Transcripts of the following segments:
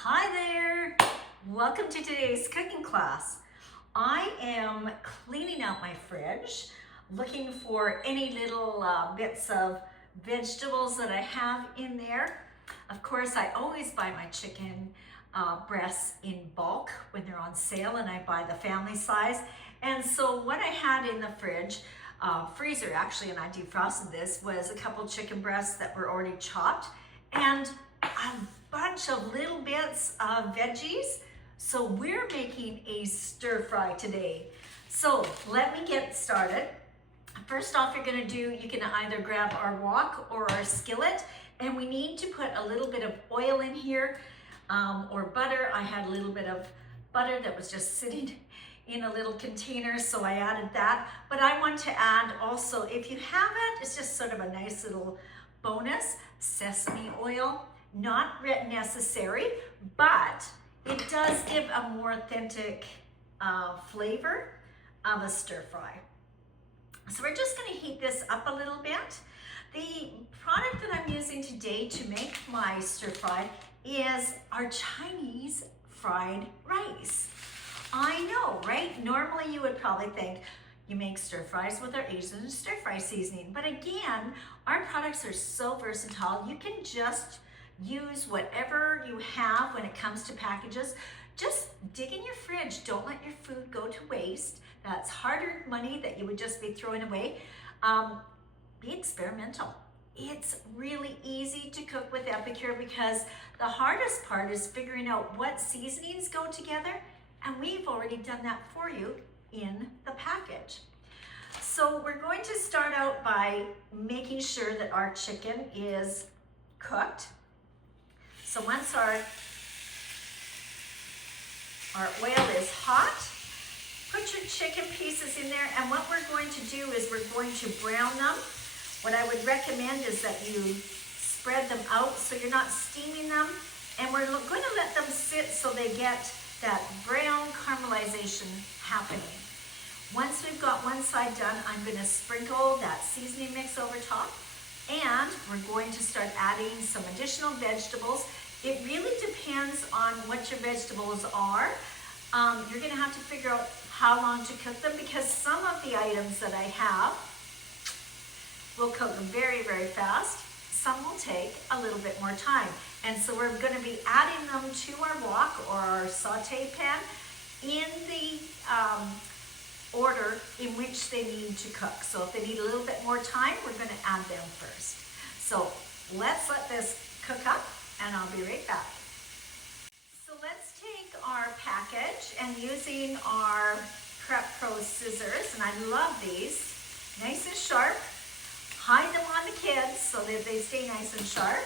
Hi there! Welcome to today's cooking class. I am cleaning out my fridge, looking for any little bits of vegetables that I have in there. Of course, I always buy my chicken breasts in bulk when they're on sale, and I buy the family size. And so what I had in the fridge, freezer actually, and I defrosted this, was a couple chicken breasts that were already chopped and a bunch of little bits of veggies. So we're making a stir fry today. So let me get started. First off, you can either grab our wok or our skillet, and we need to put a little bit of oil in here or butter. I had a little bit of butter that was just sitting in a little container, so I added that. But I want to add also, if you have it, it's just sort of a nice little bonus, sesame oil. Not necessary, but it does give a more authentic flavor of a stir fry. So we're just going to heat this up a little bit. The product that I'm using today to make my stir fry is our Chinese fried rice. I know, right? Normally you would probably think you make stir fries with our Asian stir fry seasoning, but again, our products are so versatile. You can just use whatever you have when it comes to packages. Just dig in your fridge. Don't let your food go to waste. That's hard-earned money that you would just be throwing away. Be experimental. It's really easy to cook with Epicure because the hardest part is figuring out what seasonings go together, and we've already done that for you in the package. So we're going to start out by making sure that our chicken is cooked. So once our oil is hot, put your chicken pieces in there, and what we're going to do is we're going to brown them. What I would recommend is that you spread them out so you're not steaming them, and we're going to let them sit so they get that brown caramelization happening. Once we've got one side done, I'm going to sprinkle that seasoning mix over top, and we're going to start adding some additional vegetables. It really depends on what your vegetables are. You're going to have to figure out how long to cook them, because some of the items that I have will cook very, very fast. Some will take a little bit more time. And so we're going to be adding them to our wok or our saute pan in the order in which they need to cook. So if they need a little bit more time, we're going to add them first. So let's let this cook up, and I'll be right back. So let's take our package, and using our Prep Pro scissors, and I love these, nice and sharp. Hide them on the kids so that they stay nice and sharp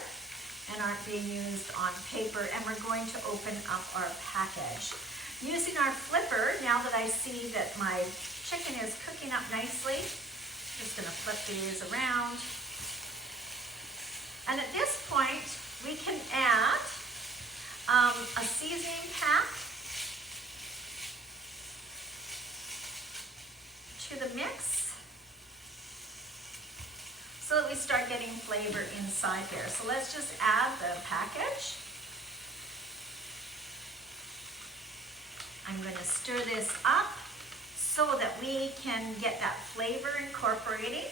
and aren't being used on paper. And we're going to open up our package. Using our flipper, now that I see that my chicken is cooking up nicely, I'm just going to flip these around. And at this point, we can add a seasoning pack to the mix so that we start getting flavor inside there. So let's just add the package. I'm going to stir this up so that we can get that flavor incorporating.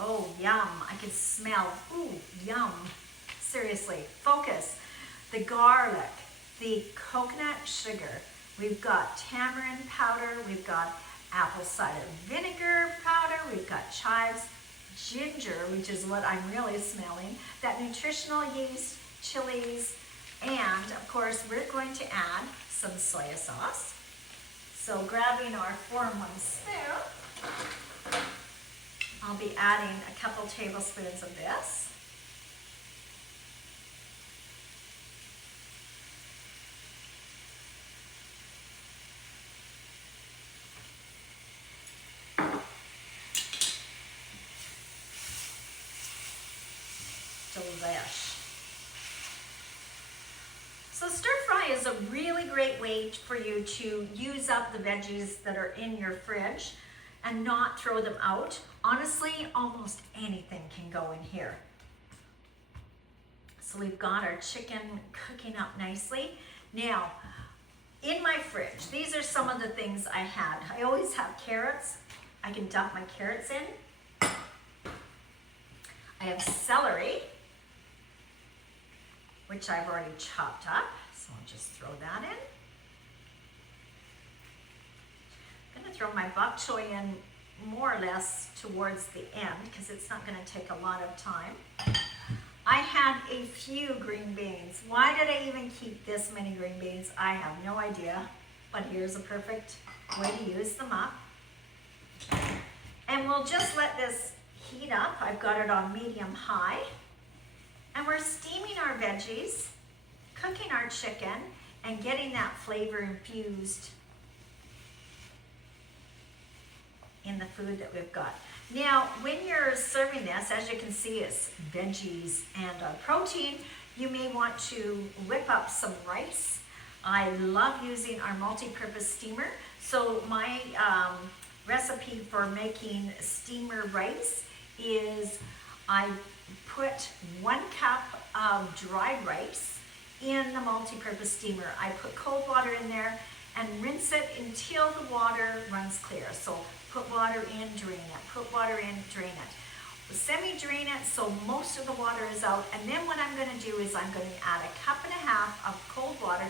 Oh, yum. I can smell, ooh, yum. Seriously, focus. The garlic, the coconut sugar. We've got tamarind powder. We've got apple cider vinegar powder. We've got chives, ginger, which is what I'm really smelling, that nutritional yeast, chilies, and of course, we're going to add some soy sauce. So grabbing our 4-in-1 spoon, I'll be adding a couple tablespoons of this. Delish. So stir fry is a really great way for you to use up the veggies that are in your fridge and not throw them out. Honestly, almost anything can go in here. So we've got our chicken cooking up nicely. Now, in my fridge, these are some of the things I had. I always have carrots. I can dump my carrots in. I have celery, which I've already chopped up. So I'll just throw that in. I'm gonna throw my bok choy in more or less towards the end because it's not gonna take a lot of time. I had a few green beans. Why did I even keep this many green beans? I have no idea, but here's a perfect way to use them up. And we'll just let this heat up. I've got it on medium high. And we're steaming our veggies, cooking our chicken, and getting that flavor infused in the food that we've got. Now, when you're serving this, as you can see, it's veggies and protein. You may want to whip up some rice. I love using our multi-purpose steamer. So my recipe for making steamer rice is I put 1 cup of dry rice in the multi-purpose steamer. I put cold water in there and rinse it until the water runs clear. So put water in, drain it, put water in, drain it. Semi-drain it so most of the water is out, and then what I'm gonna do is I'm gonna add 1.5 cups of cold water,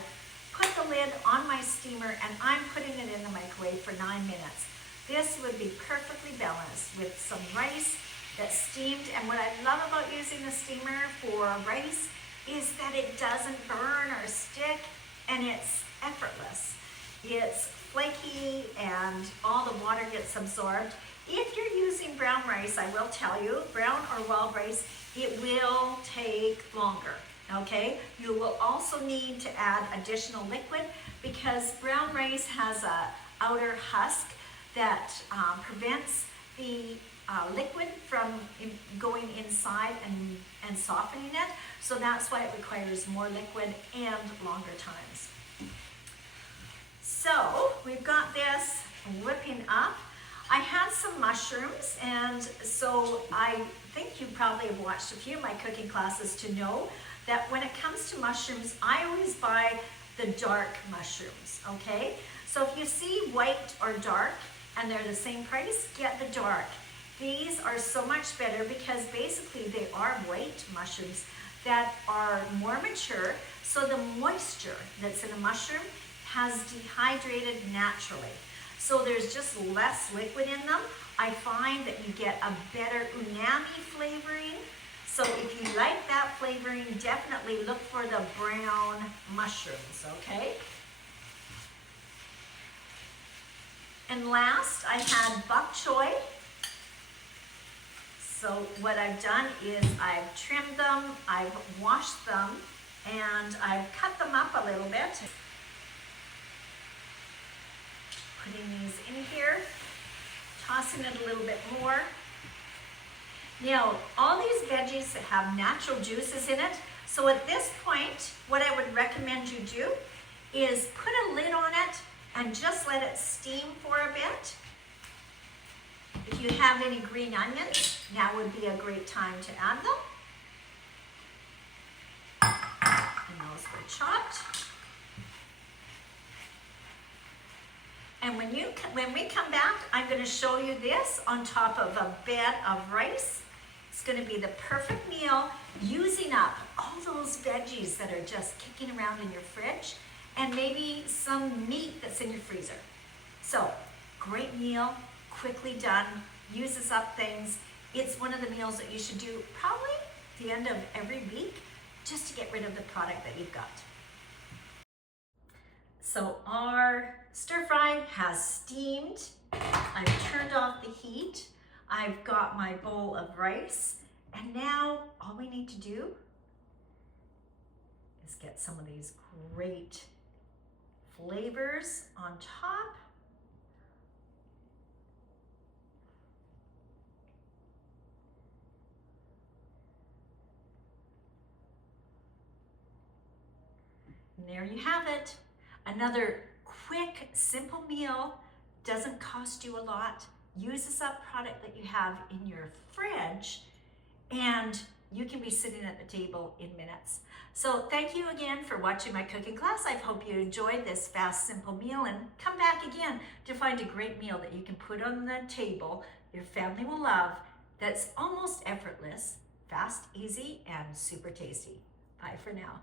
put the lid on my steamer, and I'm putting it in the microwave for 9 minutes. This would be perfectly balanced with some rice that's steamed, and what I love about using the steamer for rice is that it doesn't burn or stick, and it's effortless. It's flaky and all the water gets absorbed. If you're using brown rice, I will tell you, brown or wild rice, it will take longer, okay? You will also need to add additional liquid because brown rice has a outer husk that prevents the liquid from going inside and softening it. So that's why it requires more liquid and longer times. So we've got this whipping up. I had some mushrooms, and so I think you probably have watched a few of my cooking classes to know that when it comes to mushrooms, I always buy the dark mushrooms, okay? So if you see white or dark and they're the same price, get the dark. These are so much better because basically they are white mushrooms that are more mature, so the moisture that's in a mushroom has dehydrated naturally. So there's just less liquid in them. I find that you get a better umami flavoring. So if you like that flavoring, definitely look for the brown mushrooms, okay? And last, I had bok choy. So what I've done is I've trimmed them, I've washed them, and I've cut them up a little bit. Putting these in here, tossing it a little bit more. Now, all these veggies have natural juices in it, so at this point, what I would recommend you do is put a lid on it and just let it steam for a bit. If you have any green onions, now would be a great time to add them. And those were chopped. And when we come back, I'm going to show you this on top of a bed of rice. It's going to be the perfect meal, using up all those veggies that are just kicking around in your fridge, and maybe some meat that's in your freezer. So, great meal, quickly done, uses up things. It's one of the meals that you should do probably at the end of every week, just to get rid of the product that you've got. So our stir fry has steamed. I've turned off the heat. I've got my bowl of rice. And now all we need to do is get some of these great flavors on top. And there you have it. Another quick, simple meal, doesn't cost you a lot, uses up product that you have in your fridge, and you can be sitting at the table in minutes. So thank you again for watching my cooking class. I hope you enjoyed this fast, simple meal, and come back again to find a great meal that you can put on the table your family will love, that's almost effortless, fast, easy, and super tasty. Bye for now.